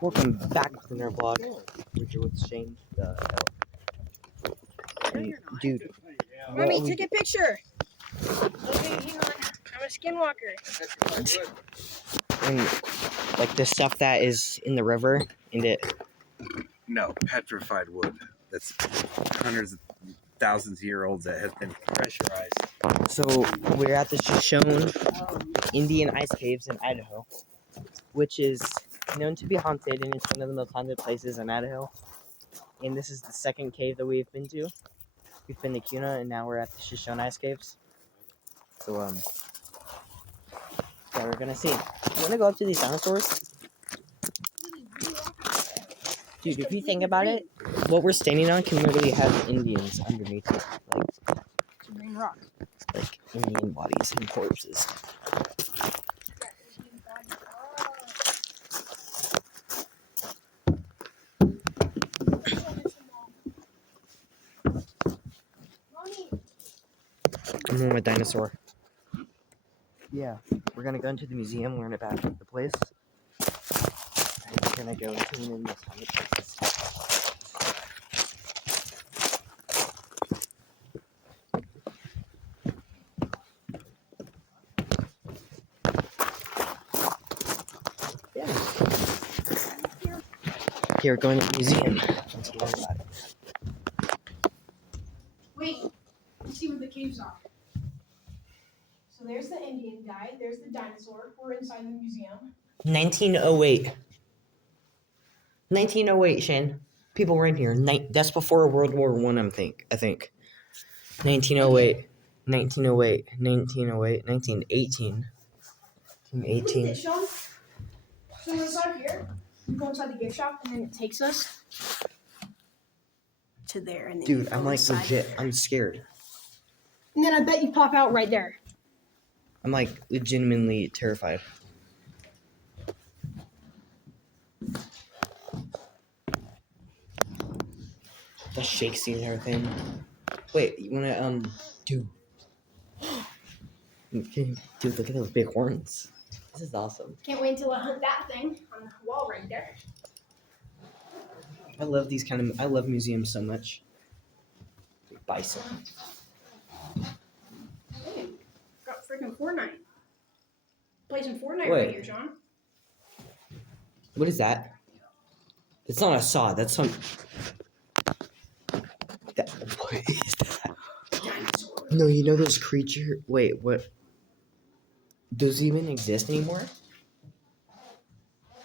Welcome back to the vlog. We're here with Shane. Dude, Mommy, take a picture. Okay, hang on. I'm a skinwalker. and like the stuff that is in the river, and it. No, petrified wood. That's hundreds of thousands of years old that has been pressurized. So we're at the Shoshone Indian Ice Caves in Idaho, which is known to be haunted, and it's one of the most haunted places in Idaho. And this is the second cave that we've been to. We've been to Kuna, and now we're at the Shoshone Ice Caves. So yeah, we're gonna see. You wanna go up to these dinosaurs? Dude, if you think about it, what we're standing on can literally have Indians underneath it. It's a green rock. Like Indian bodies and corpses. I'm on a dinosaur. Yeah, we're gonna go into the museum, learn about the place. And we're gonna go into one of the most haunted places. Yeah. Here, we're going to the museum. Let's learn about it. Wait, let's see what the caves are. So there's the Indian guy, there's the dinosaur. We're inside the museum. 1908. 1908, Shane. People were in here. That's before World War I, I think. 1908. 1908. 1908. 1918. 1918. Look at Sean. So inside here, we go inside the gift shop, and then it takes us to there. And then Dude, I'm like legit. I'm scared. And then I bet you pop out right there. I'm like legitimately terrified. The shake scene and everything. Wait, you wanna dude. Dude, look at those big horns. This is awesome. Can't wait until I hunt that thing on the wall right there. I love I love museums so much. Bison. Hey, got freaking Fortnite. Playing Fortnite Wait. right here, Sean. What is that? That's not a saw. That's some. What is that? Dinosaur. No, you know those creature. Wait, what? Does it even exist anymore?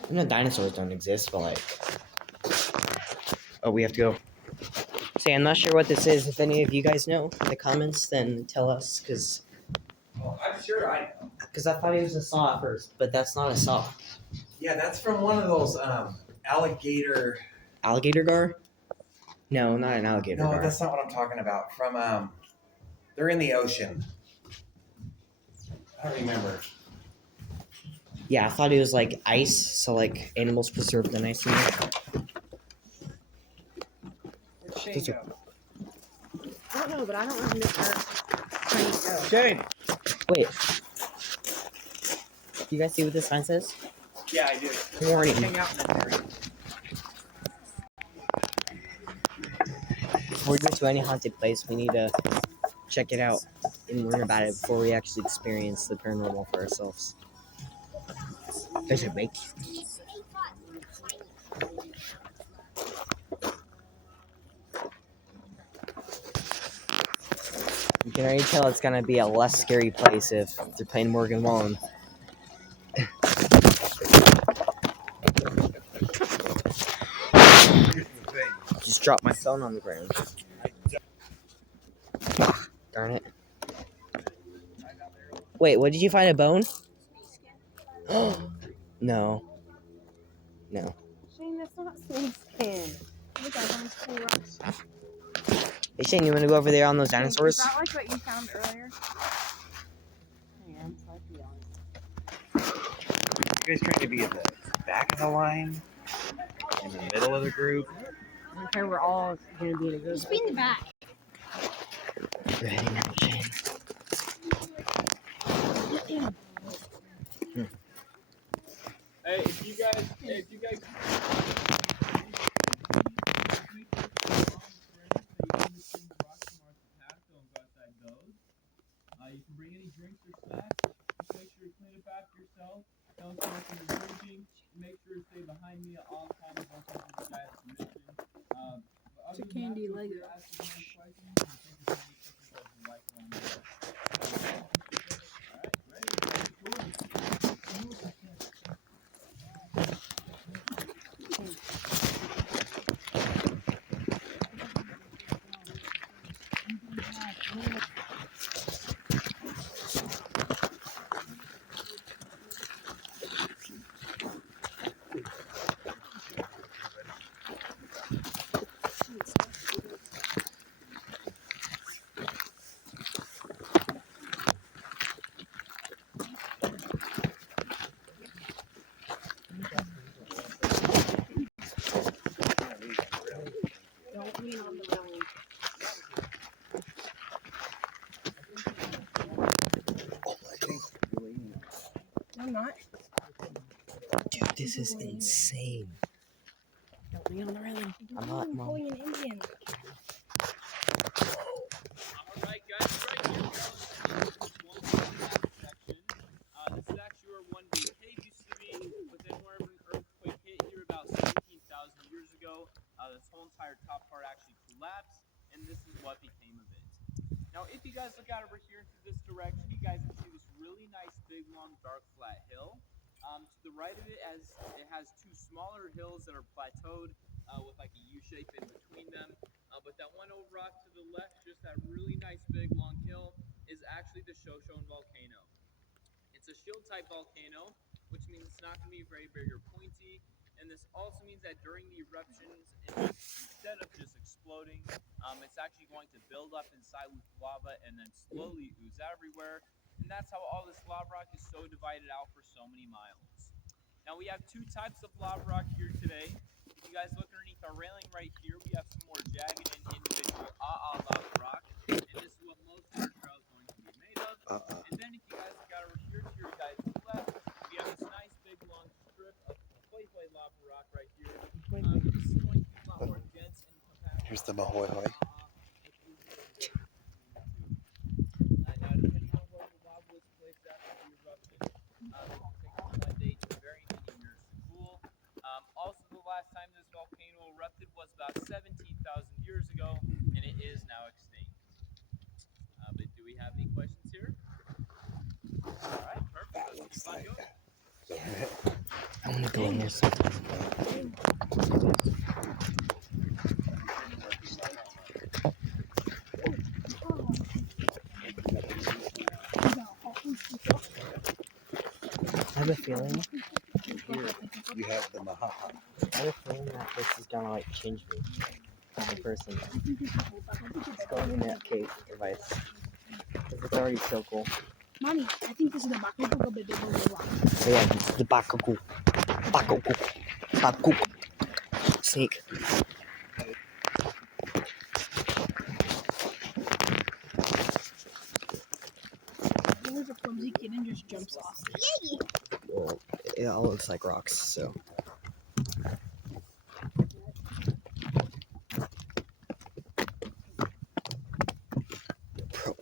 I know dinosaurs don't exist, but like. Oh, we have to go. Say, I'm not sure what this is. If any of you guys know in the comments, then tell us, because. Oh, I'm sure I know. Because I thought it was a saw at first, but that's not a saw. Yeah, that's from one of those alligator. Alligator gar? No, not an alligator No, gar. that's not what I'm talking about. From they're in the ocean. I don't remember. Yeah, I thought it was like ice, so like animals preserved in ice. Where'd Shane go? I don't know, but I don't remember trying to go. Shane. Wait. Do you guys see what this sign says? Yeah, I do. Warning. Hang out in that area. Before we go to any haunted place, we need to check it out and learn about it before we actually experience the paranormal for ourselves. Does it make? You can already tell it's gonna be a less scary place if they're playing Morgan Wallen. Just dropped my phone on the ground. Darn it. Wait, what did you find? A bone? No. No. Shane, that's not snake skin. Look at how much cool rocks. Hey Shane, you want to go over there on those dinosaurs? Is that like what you found earlier? Yeah, I'm sorry to be honest. You guys trying to be at the back of the line? In the middle of the group? Okay, we're all going to be in a group. Just be in the back. Ready now, Shane. Hey, if you guys behind me all the time. A bunch of you guys mentioned. It's a candy Lego. Don't lean on the railing. No, I'm not. Dude, this is insane. Don't lean on the railing. I'm not, Mom. Pulling an Indian. Alright guys, right here we are on the one section. This is actually where one big cave used to be, but then wherever an earthquake hit here about 17,000 years ago, this whole entire top part actually collapsed, and this is what became of it. Now if you guys look out over here into this direction, you guys can see this really nice big long dark flat hill. To the right of it, it has two smaller hills that are plateaued with like a U shape in between them. But that one over off to the left, just that really nice big long hill, is actually the Shoshone volcano. It's a shield type volcano, which means it's not going to be very big or pointy. And this also means that during the eruptions, instead of just exploding, it's actually going to build up inside with lava and then slowly ooze everywhere. And that's how all this lava rock is so divided out for so many miles. Now we have two types of lava rock here today. If you guys look underneath our railing right here, we have some more jagged and individual lava rock. And this is what most of our trail is going to be made of. And then if you guys look out over here to your guys' left, we have this nice big long strip of white lava rock right here. This is going to be a lot more dense and compact. Here's the Mahoy Hoy. Now, depending on where the lava was placed after the eruption, it can take from 1 day to very many years to cool. Also, the last time this volcano erupted was about 17,000 years ago, and it is now extinct. But do we have any questions here? All right, perfect. Let's keep on going. I want to go in there sometime. I have a feeling. You have the Mahaha. I have a feeling that this is gonna like change me as a person. It's going in that cave device. Because it's already so cool. Mommy, I think this is the Bakugo baby rock. Oh yeah, this is the Bakugo. Bakugo. Bakugo. Snake. There's a clumsy kid and just jumps off. Well, it all looks like rocks, so. Bro.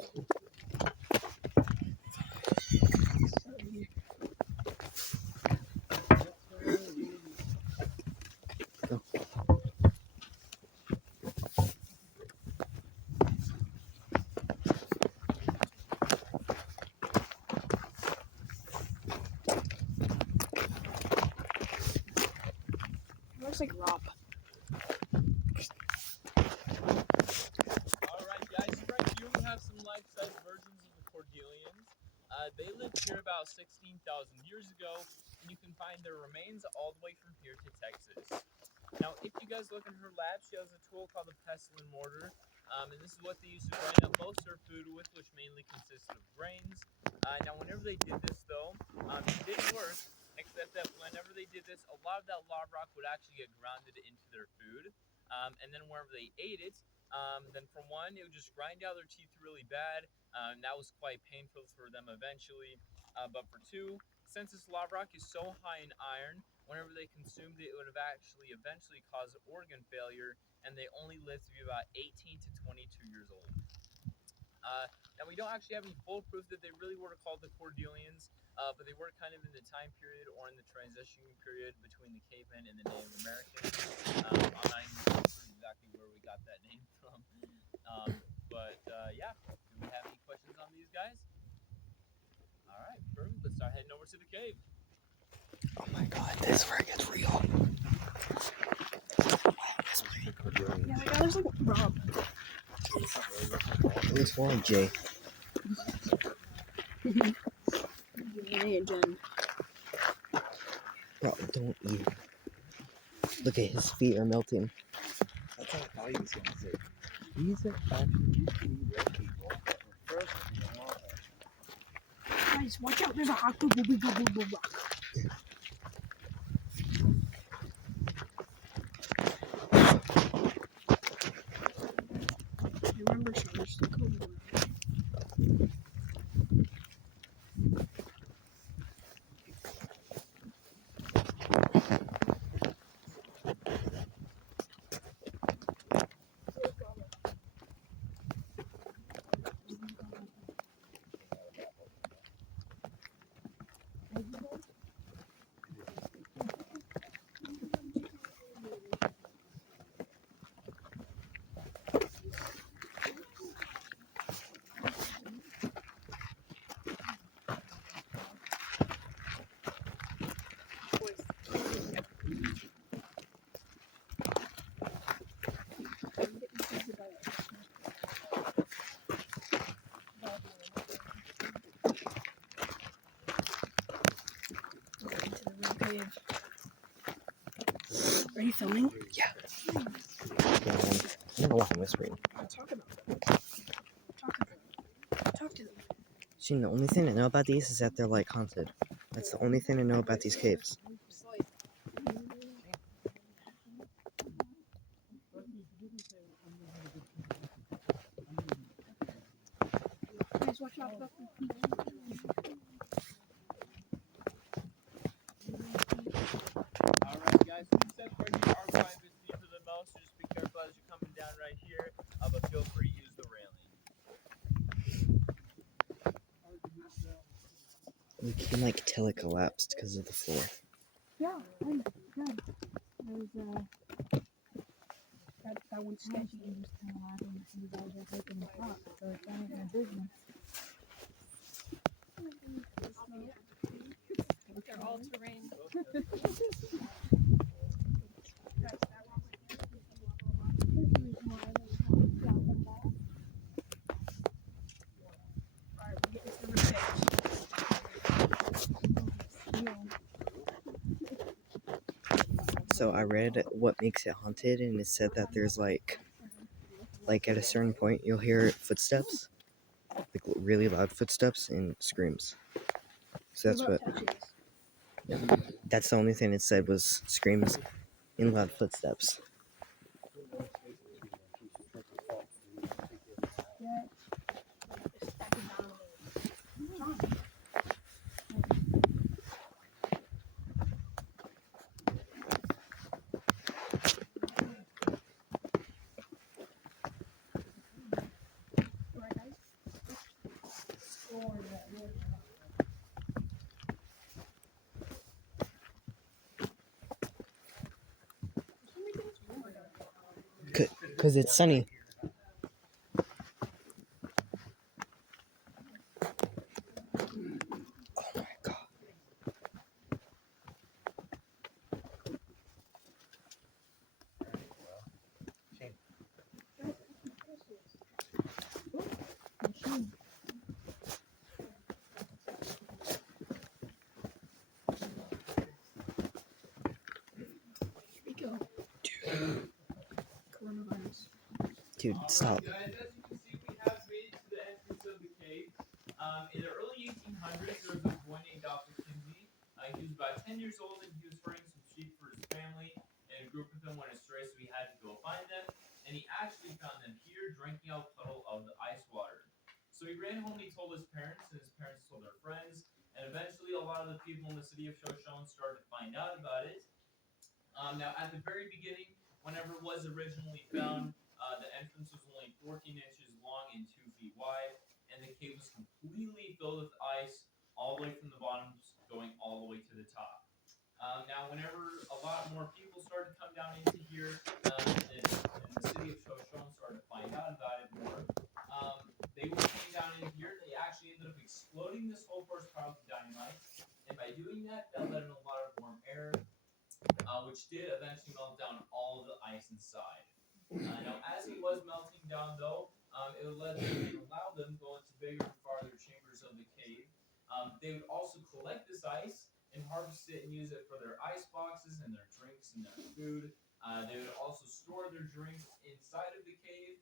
Go. Looks like Rob. Alright guys, so right here we have some life-size versions of the Cordilleans. They lived here about 16,000 years ago, and you can find their remains all the way from here to Texas. Now, if you guys look in her lab, she has a tool called a pestle and mortar, and this is what they used to grind up most of their food with, which mainly consisted of grains. Now, whenever they did this, though, it didn't work, except that whenever they did this, a lot of that lava rock would actually get grounded into their food, and then whenever they ate it, then for one, it would just grind out their teeth really bad. That was quite painful for them eventually. But for two, since this lava rock is so high in iron, whenever they consumed it, it would have actually eventually caused organ failure, and they only lived to be about 18 to 22 years old. Now, we don't actually have any full proof that they really were called the Cordelians, but they were kind of in the time period or in the transition period between the cavemen and the Native Americans. I'm not even sure exactly where we got that name from. Yeah, do we have any questions on these guys? All right, perfect. Let's start heading over to the cave. Oh my god, this is where it gets real. Yeah, that guy looks like Rob. Who's one, Jay? Yeah, Jen. Bro, don't eat. Look at his feet are melting. That's what I thought he was going to say. These are actually Red people. First, Guys, watch out, there's a hot boo boo boo boo boo boo. Remember, Charles, the code word. Are you filming? Yeah. I don't know what I'm whispering. Talk about them. Talk to them. See, the only thing I know about these is that they're like haunted. That's the only thing I know about these caves. Guys, watch out. All right, guys. So these steps right here are quite a bit steeper than most, so just be careful as you're coming down right here. But feel free to use the railing. You can like tell it collapsed because of the floor. Yeah, good. There's that one's sketchy. They're all terrain. So I read what makes it haunted, and it said that there's like at a certain point you'll hear footsteps, like really loud footsteps and screams. So that's the only thing it said was screams and loud footsteps. Because it's sunny. Oh my god. Dude, stop. Guys, as you can see, we have made it to the entrance of the cave. In the early 1800s, there was a boy named Dr. Kinsey. He was about 10 years old, and he was herding some sheep for his family. And a group of them went astray, so he had to go find them. And he actually found them here, drinking out a puddle of the ice water. So he ran home and he told his parents, and his parents told their friends. And eventually, a lot of the people in the city of Shoshone started to find out about it. Now, at the very beginning, whenever it was originally found, The entrance was only 14 inches long and 2 feet wide, and the cave was completely filled with ice, all the way from the bottom going all the way to the top. Now, whenever a lot more people started to come down into here, and the city of Shoshone started to find out about it more, they came down in here. They actually ended up exploding this whole first pile with dynamite, and by doing that, that let in a lot of warm air, which did eventually melt down all of the ice inside. Now, as it was melting down, though, it would let them and allow them to go into bigger and farther chambers of the cave. They would also collect this ice and harvest it and use it for their ice boxes and their drinks and their food. They would also store their drinks inside of the cave.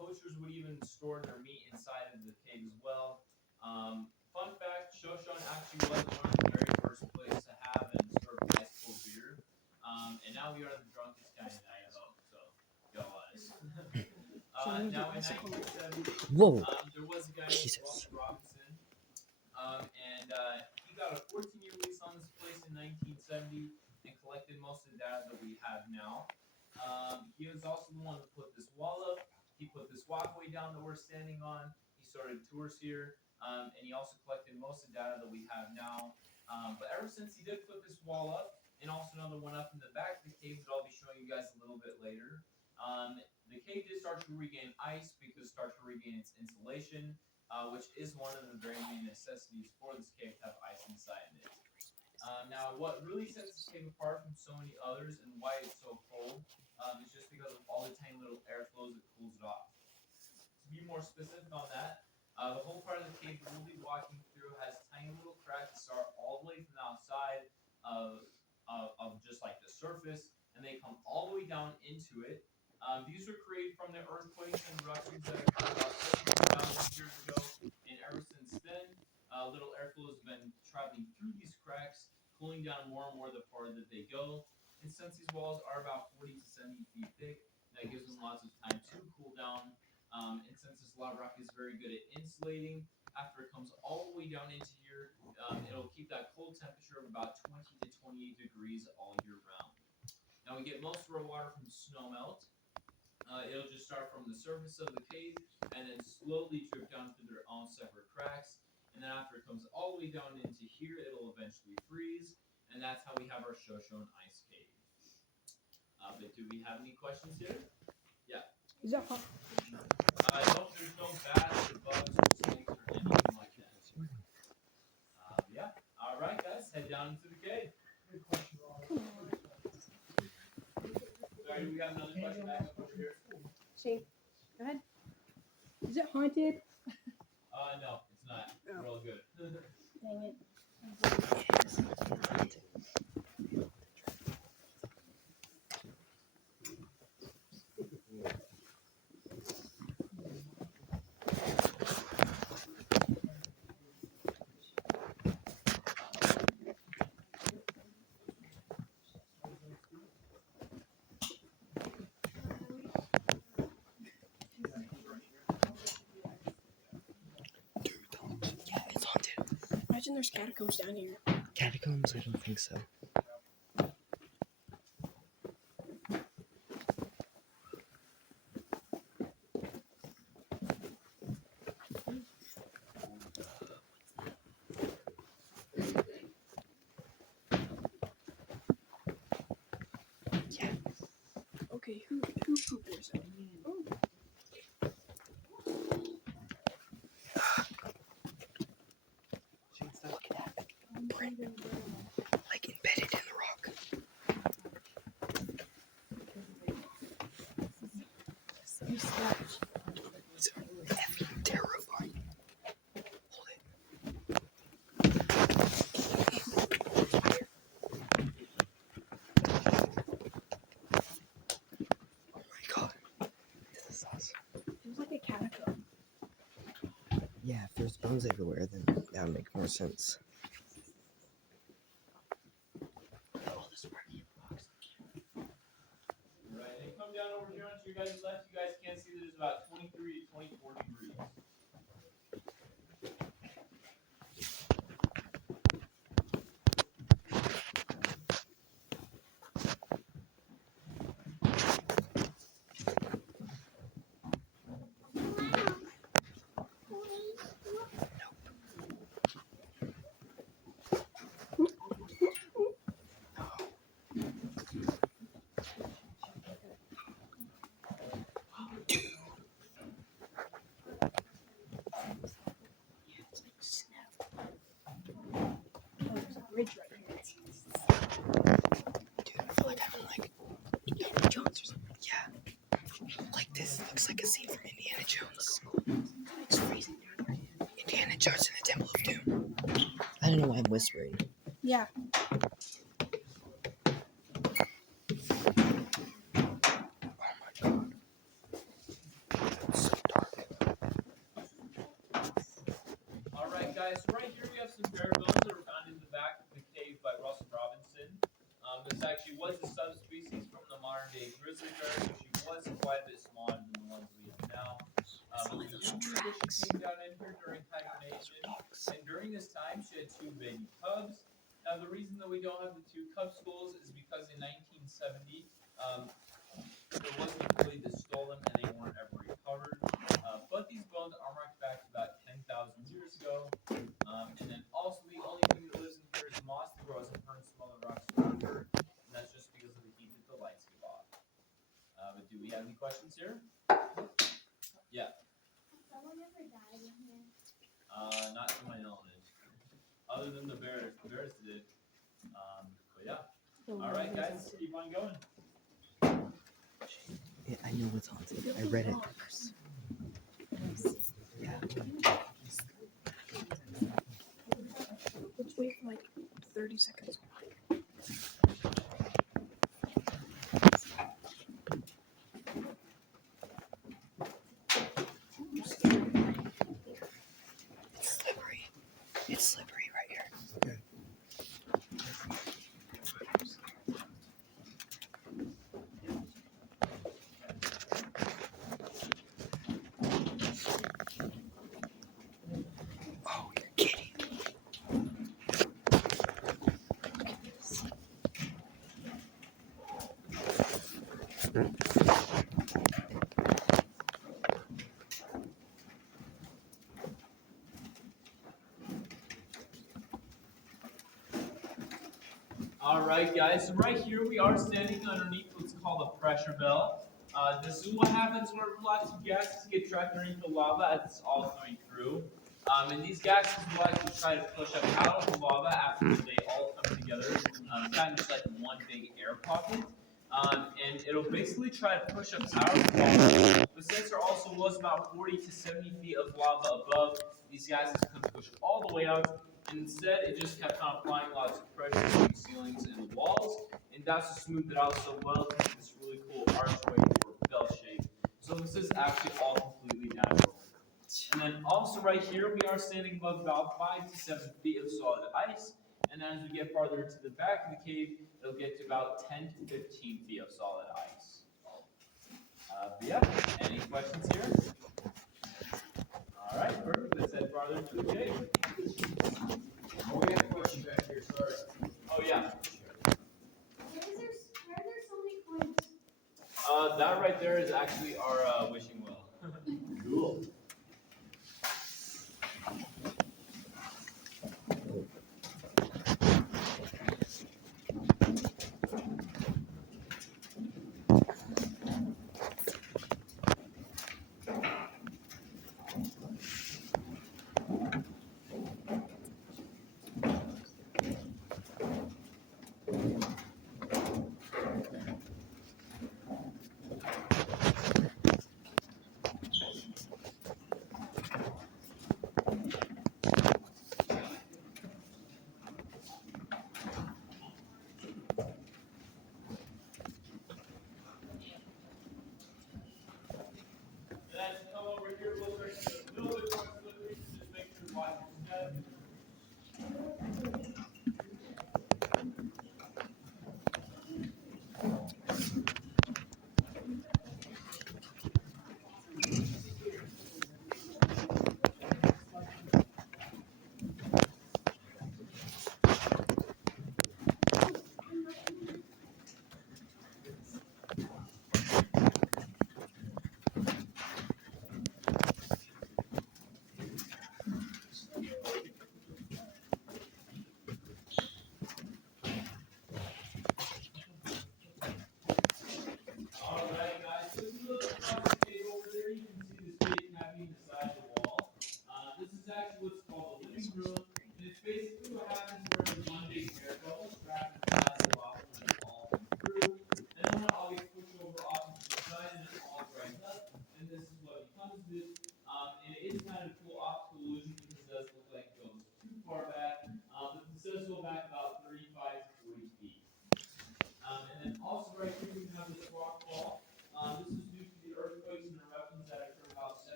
Poachers would even store their meat inside of the cave as well. Fun fact, Shoshone actually was one of the very first places to have and serve ice cold beer. And now we are the drunkest guy in Idaho, so go us. Now in 1970, Whoa. there was a guy named Jesus. Wells Robinson, and he got a 14-year lease on this place in 1970 and collected most of the data that we have now. He was also the one that put this wall up. He put this walkway down that we're standing on. He started tours here, and he also collected most of the data that we have now. But ever since he did put this wall up, and also another one up in the back of the cave that I'll be showing you guys a little bit later, the cave did start to regain ice because it started to regain its insulation, which is one of the very main necessities for this cave to have ice inside it. Now, what really sets this cave apart from so many others and why it's so cold is just because of all the tiny little airflows that cools it off. To be more specific on that, the whole part of the cave that we'll be walking through has tiny little cracks that start all the way from the outside of just like the surface, and they come all the way down into it. These were created from the earthquakes and eruptions that occurred about 17,000 years ago, and ever since then, little airflows have been traveling through these cracks, cooling down more and more the farther that they go. And since these walls are about 40 to 70 feet thick, that gives them lots of time to cool down. And since this lava rock is very good at insulating, after it comes all the way down into here, it'll keep that cold temperature of about 20 to 28 degrees all year round. Now we get most of our water from snowmelt. It'll just start from the surface of the cave and then slowly drip down through their own separate cracks. And then after it comes all the way down into here, it'll eventually freeze. And that's how we have our Shoshone Ice Cave. But do we have any questions here? Yeah. Is that hot? No, there's no bats or bugs or snakes or anything like that. Yeah. All right, guys, head down into the cave. Sorry, do we have another question back up over here? Shane, go ahead. Is it haunted? No, it's not. Oh. We're all good. Dang it. Yeah, it's haunted. Imagine there's catacombs down here. Catacombs? I don't think so. Okay, who pooped this? Oh. Look at that print, like embedded in the rock. It's effing terrifying. Hold it. Oh my god. This is awesome. It was like a catacomb. Yeah, if there's bones everywhere, then that would make more sense. Oh, this party box. Right, and come down over here onto your guys' left. You guys can see that it's about 23 to 24 degrees. whispering. Yeah. All right, guys. So right here we have some bear bones that were found in the back of the cave by Russell Robinson. This actually was a subspecies from the modern-day grizzly bear, so she was quite a bit smaller than the ones we have now. We do believe that she came down in here during hibernation, and during this time she had 2 baby cubs. Now the reason that we don't have the 2 cub skulls is because in 1970 there was an ability to stole them and they weren't ever recovered. But these bones are marked back to about 10,000 years ago. And then also the only thing that lives in here is moss that grows in her and some other rocks around her. And that's just because of the heat that the lights give off. But do we have any questions here? Yeah. Someone ever died in here? Not to my knowledge. Other than the bears. The bears did. But yeah. All right, guys, let's keep on going. Yeah, I know what's haunted. I read it. Yeah. Let's wait for like 30 seconds. It's slippery. It's slippery right here. Oh, you're kidding. All right, guys. So right here we are standing underneath what's called a pressure belt. This is what happens when lots of gases get trapped underneath the lava as it's all coming through. And these gases will actually try to push up out of the lava after they all come together, kind of just like one big air pocket. And it'll basically try to push up out of the lava. But since there also was about 40 to 70 feet of lava above, these gases couldn't push all the way out. And instead, it just kept on applying lots of pressure to the ceilings and the walls, and that's to smooth it out so well to make this really cool archway or bell shape. So this is actually all completely natural. And then also right here, we are standing above about 5 to 7 feet of solid ice. And as we get farther into the back of the cave, it'll get to about 10 to 15 feet of solid ice. But yeah, any questions here? All right, perfect. Let's head farther into the cave. Oh, we have a question back here, sorry. Oh yeah. Why are there so many coins? That right there is actually our wishing well. Cool.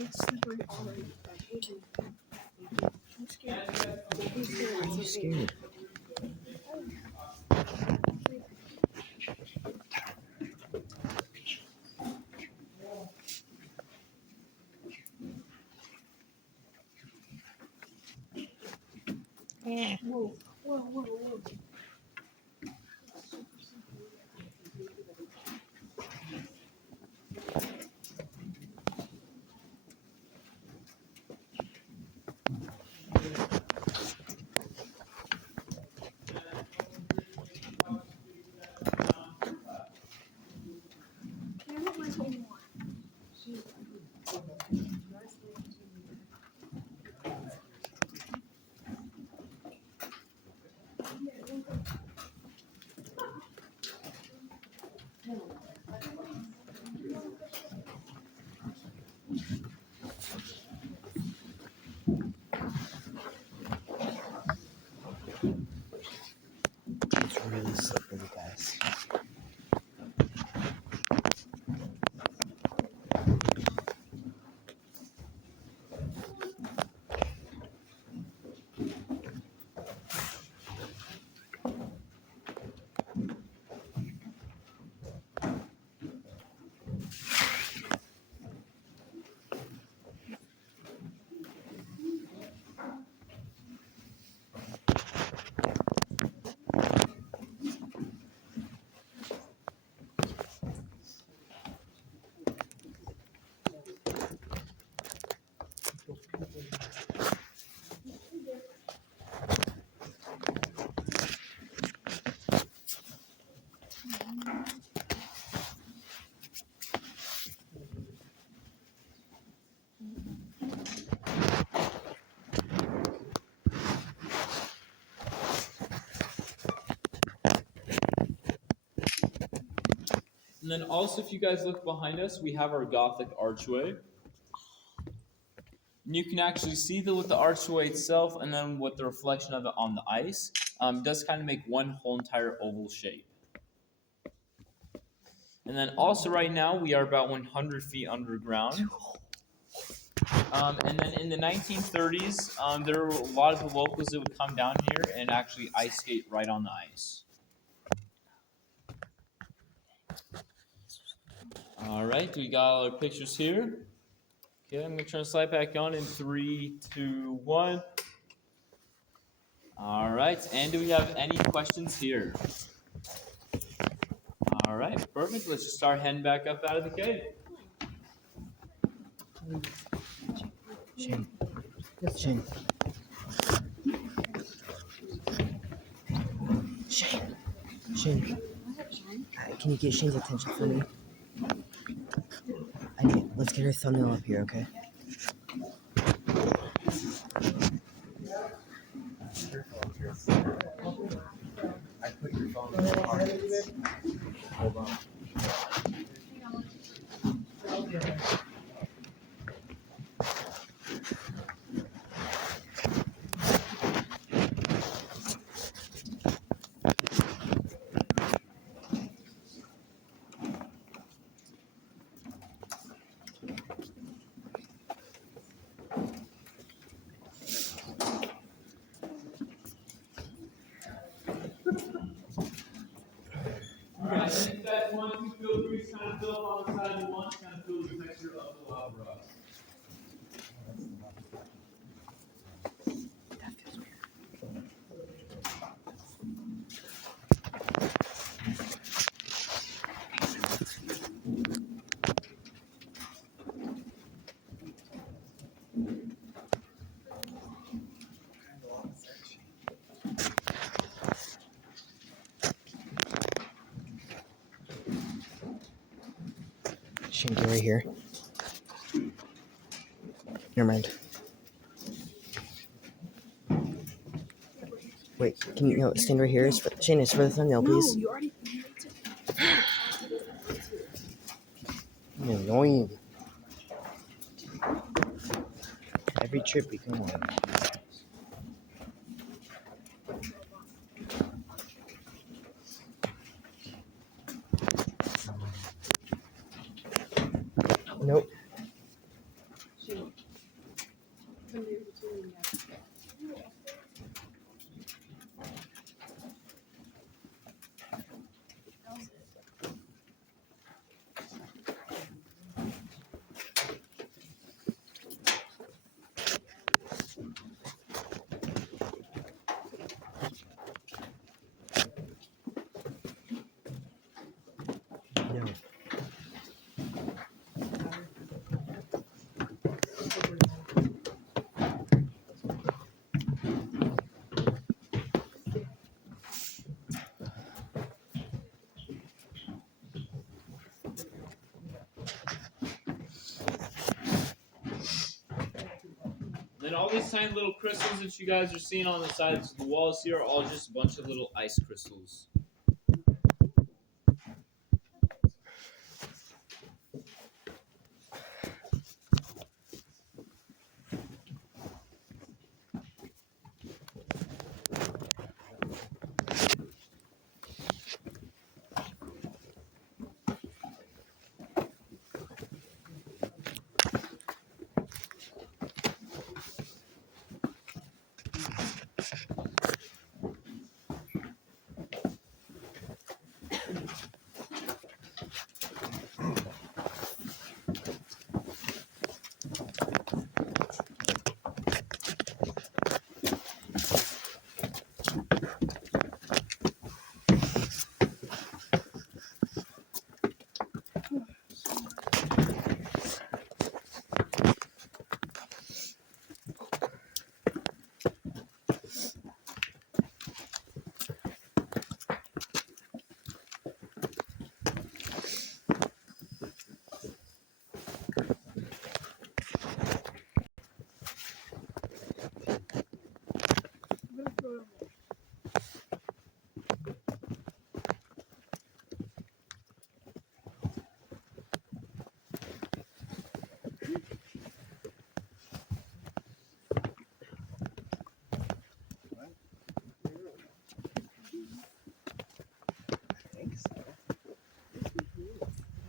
It's slippery already. I hate it. I'm scared. I'm scared. Why are you scared? Whoa, whoa, whoa, whoa. Can I have my phone more? It's really slippery, guys. And then also, if you guys look behind us, we have our Gothic archway. And you can actually see with the archway itself and then with the reflection of it on the ice, does kind of make one whole entire oval shape. And then also right now, we are about 100 feet underground. And then in the 1930s, there were a lot of the locals that would come down here and actually ice skate right on the ice. All right, we got all our pictures here. Okay, I'm gonna turn the slide back on in 3, 2, 1. All right, and do we have any questions here? All right, perfect. Let's just start heading back up out of the cave. Shane. Shane. Shane. Shane. Can you get Shane's attention for me? Let's get her thumbnail up here, okay? I put your phone in the pocket. Hold on. Alright, and if that one, you feel free to kind of fill up on the side you want, kind of feel the texture of the lava rock. Shane, get right here. Never mind. Wait, can you stand right here? Shane, it's for the thumbnail, please. No, you already. You're annoying. Every trip we come on. Nope. then all these tiny little crystals that you guys are seeing on the sides of the walls here are all just a bunch of little ice crystals.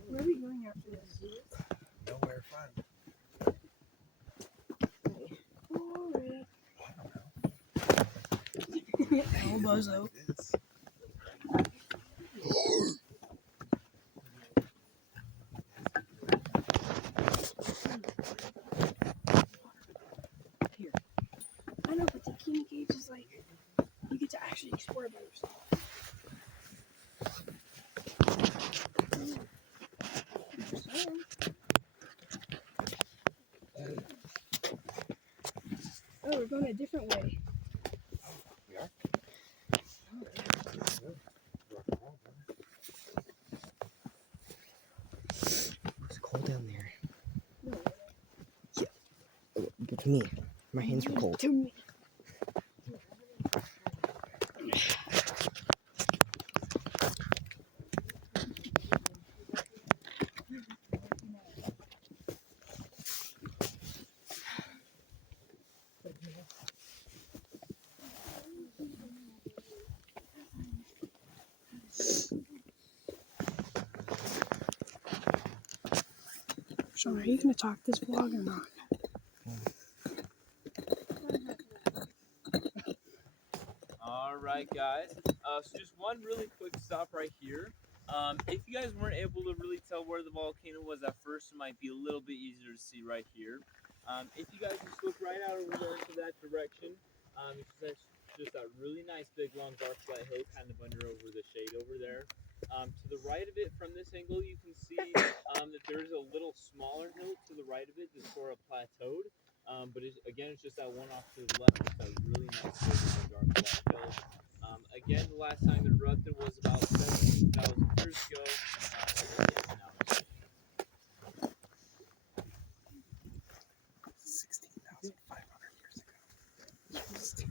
Where are we going after this? Nowhere fun. Oh, bozo. It is. I know, but the King Cage is like, you get to actually explore by yourself. Oh, we're going a different way. We are? It's cold down there. No, But to me, my hands were cold. to me. Sean, are you going to talk this vlog or not? All right, guys. So just one really quick stop right here. If you guys weren't able to really tell where the volcano was at first, it might be a little bit easier to see right here. If you guys just look right out over there into that direction, it's just that really nice big long dark flat hill kind of under over the shade over there. To the right of it from this angle, you can see that there's a little smaller hill to the right of it that's sort of plateaued. But again, it's just that one off to the left. It's that really nice big dark flat hill. Again, the last time it erupted was about 17,000 years ago. And it is now 16,500 years ago.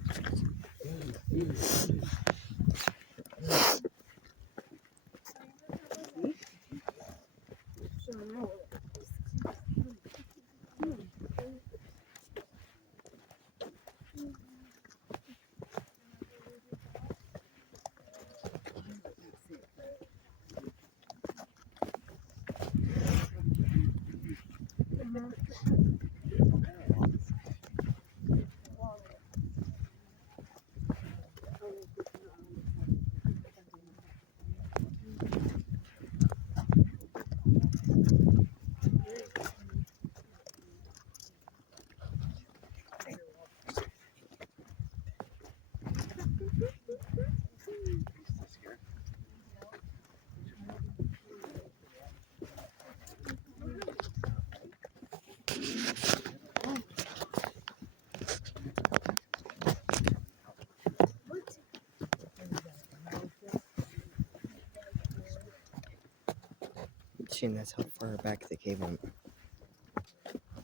And that's how far back the cave went.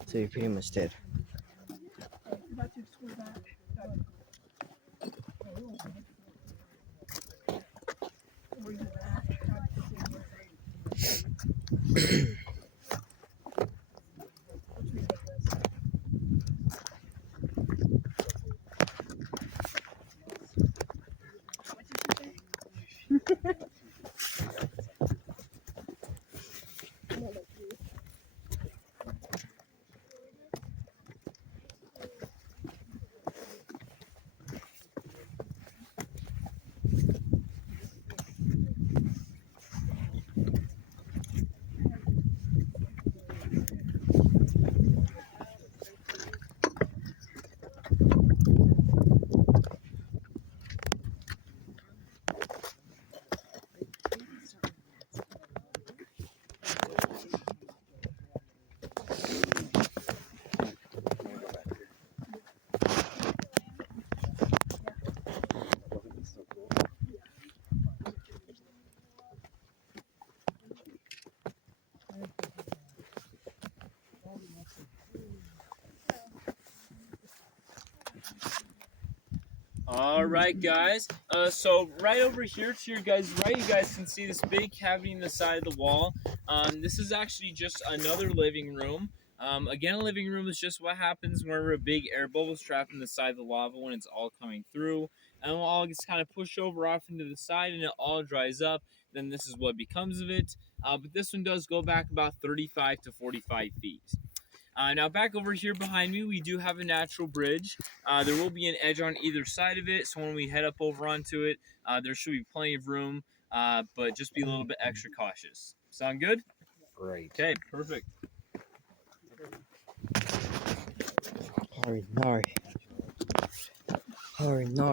So you pretty much did. All right, guys. So right over here to your guys' right, you guys can see this big cavity in the side of the wall. This is actually just another living room. Again, a living room is just what happens whenever a big air bubble is trapped in the side of the lava when it's all coming through. And it all gets kind of pushed over off into the side and it all dries up. Then this is what becomes of it. But this one does go back about 35 to 45 feet. Now back over here behind me, we do have a natural bridge. There will be an edge on either side of it, so when we head up over onto it, there should be plenty of room, but just be a little bit extra cautious. Sound good? Great. Okay, perfect. Hurry, no. Hurry, no.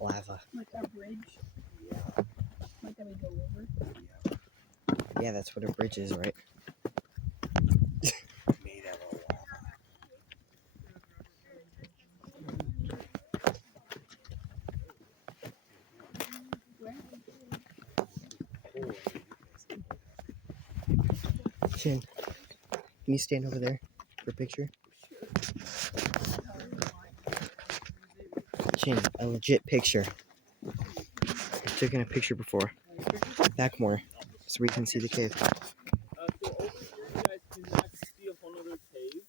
Lava. Like a bridge. Like that we go over. Yeah, that's what a bridge is, right? Made out of lava. Shin, can you stand over there for a picture? Shin, a legit picture. I've taken a picture before. Back more, so we can see the cave. So over here, you guys can actually see a whole other cave.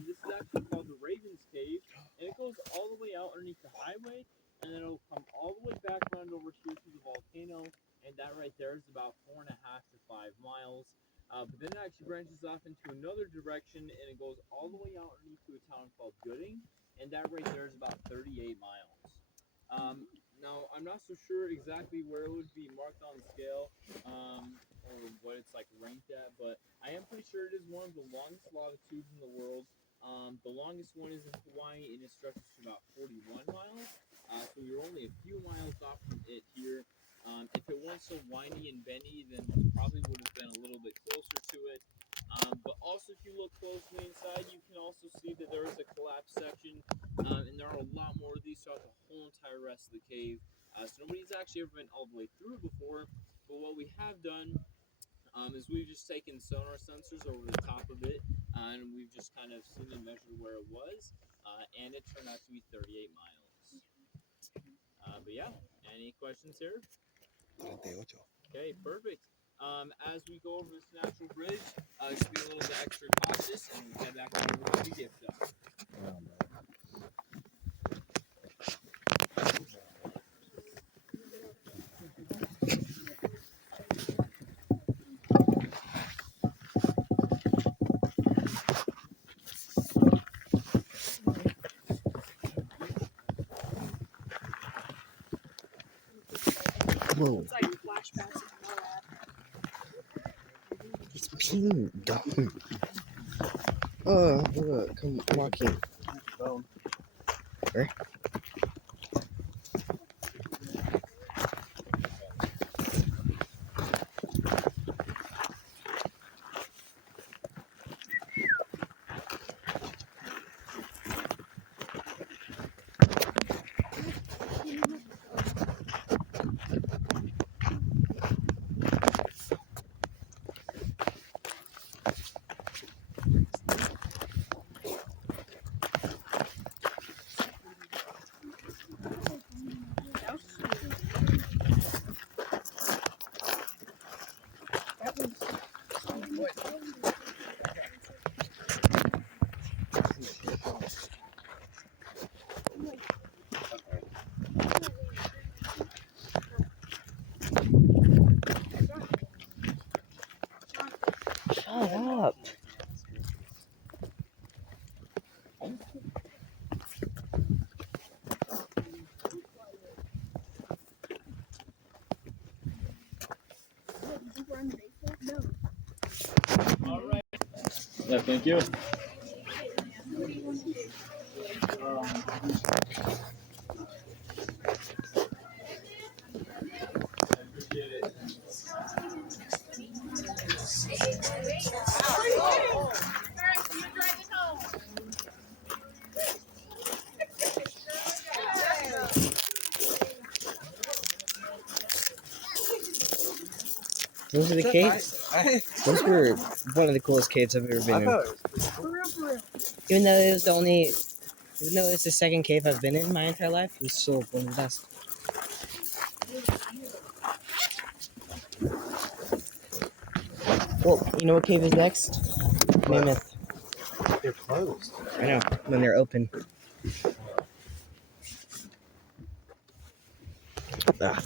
This is actually called the Raven's Cave, and it goes all the way out underneath the highway, and then it'll come all the way back around over here to the volcano, and that right there is about 4.5 to 5 miles. But then it actually branches off into another direction, and it goes all the way out underneath to a town called Gooding, and that right there is about 38 miles. Now, I'm not so sure exactly where it would be marked on the scale, or what it's like ranked at, but I am pretty sure it is one of the longest lava tubes in the world. The longest one is in Hawaii, and it stretches to about 41 miles. So you're only a few miles off from it here. If it weren't so windy and bendy, then we probably would have been a little bit closer to it. But also, if you look closely inside, you can also see that there is a collapsed section, and there are a lot more of these throughout the whole entire rest of the cave. So nobody's actually ever been all the way through before, but what we have done is we've just taken sonar sensors over the top of it, and we've just kind of seen and measured where it was, and it turned out to be 38 miles. But yeah, any questions here? 38. Okay, perfect. As we go over this natural bridge, just be a little bit extra cautious, and we head back over to the gift shop. Whoa, It's like flashbacks of Moab. it's being dumb. Oh, look, come walking. Where? Shut up. All right. Yeah, thank you. Those are the caves. Those were one of the coolest caves I've ever been in. Even though it was the second cave I've been in my entire life, it was still one of the best. Well, you know what cave is next? Mammoth. They're closed. I know, when they're open. Ah.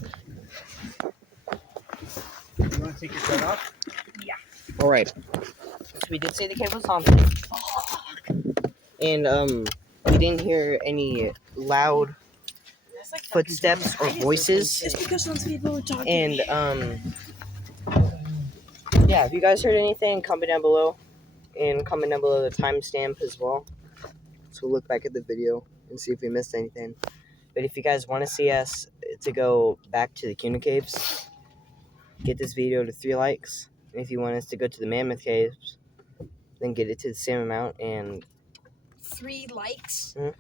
You want to take your coat off? Alright. So we did say the cave was haunted. And, we didn't hear any loud footsteps or voices. It's because some people were talking. And, yeah, if you guys heard anything, comment down below. And comment down below the timestamp as well. So we'll look back at the video and see if we missed anything. But if you guys want to see us to go back to the Kuna Caves, get this video to 3 likes. And if you want us to go to the Mammoth Caves, then get it to the same amount, and 3 likes? And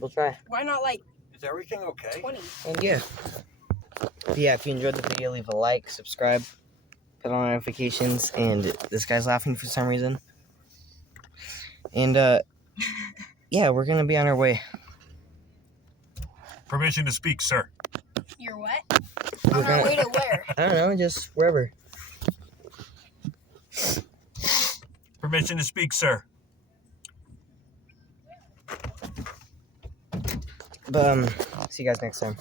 we'll try. Why not like Is everything okay? 20? And yeah. Yeah, if you enjoyed the video, leave a like, subscribe, put on notifications, and this guy's laughing for some reason. And, yeah, we're gonna be on our way. Permission to speak, sir. You're what? We're On our gonna- way to where? I don't know, just wherever. Permission to speak, sir. But, see you guys next time.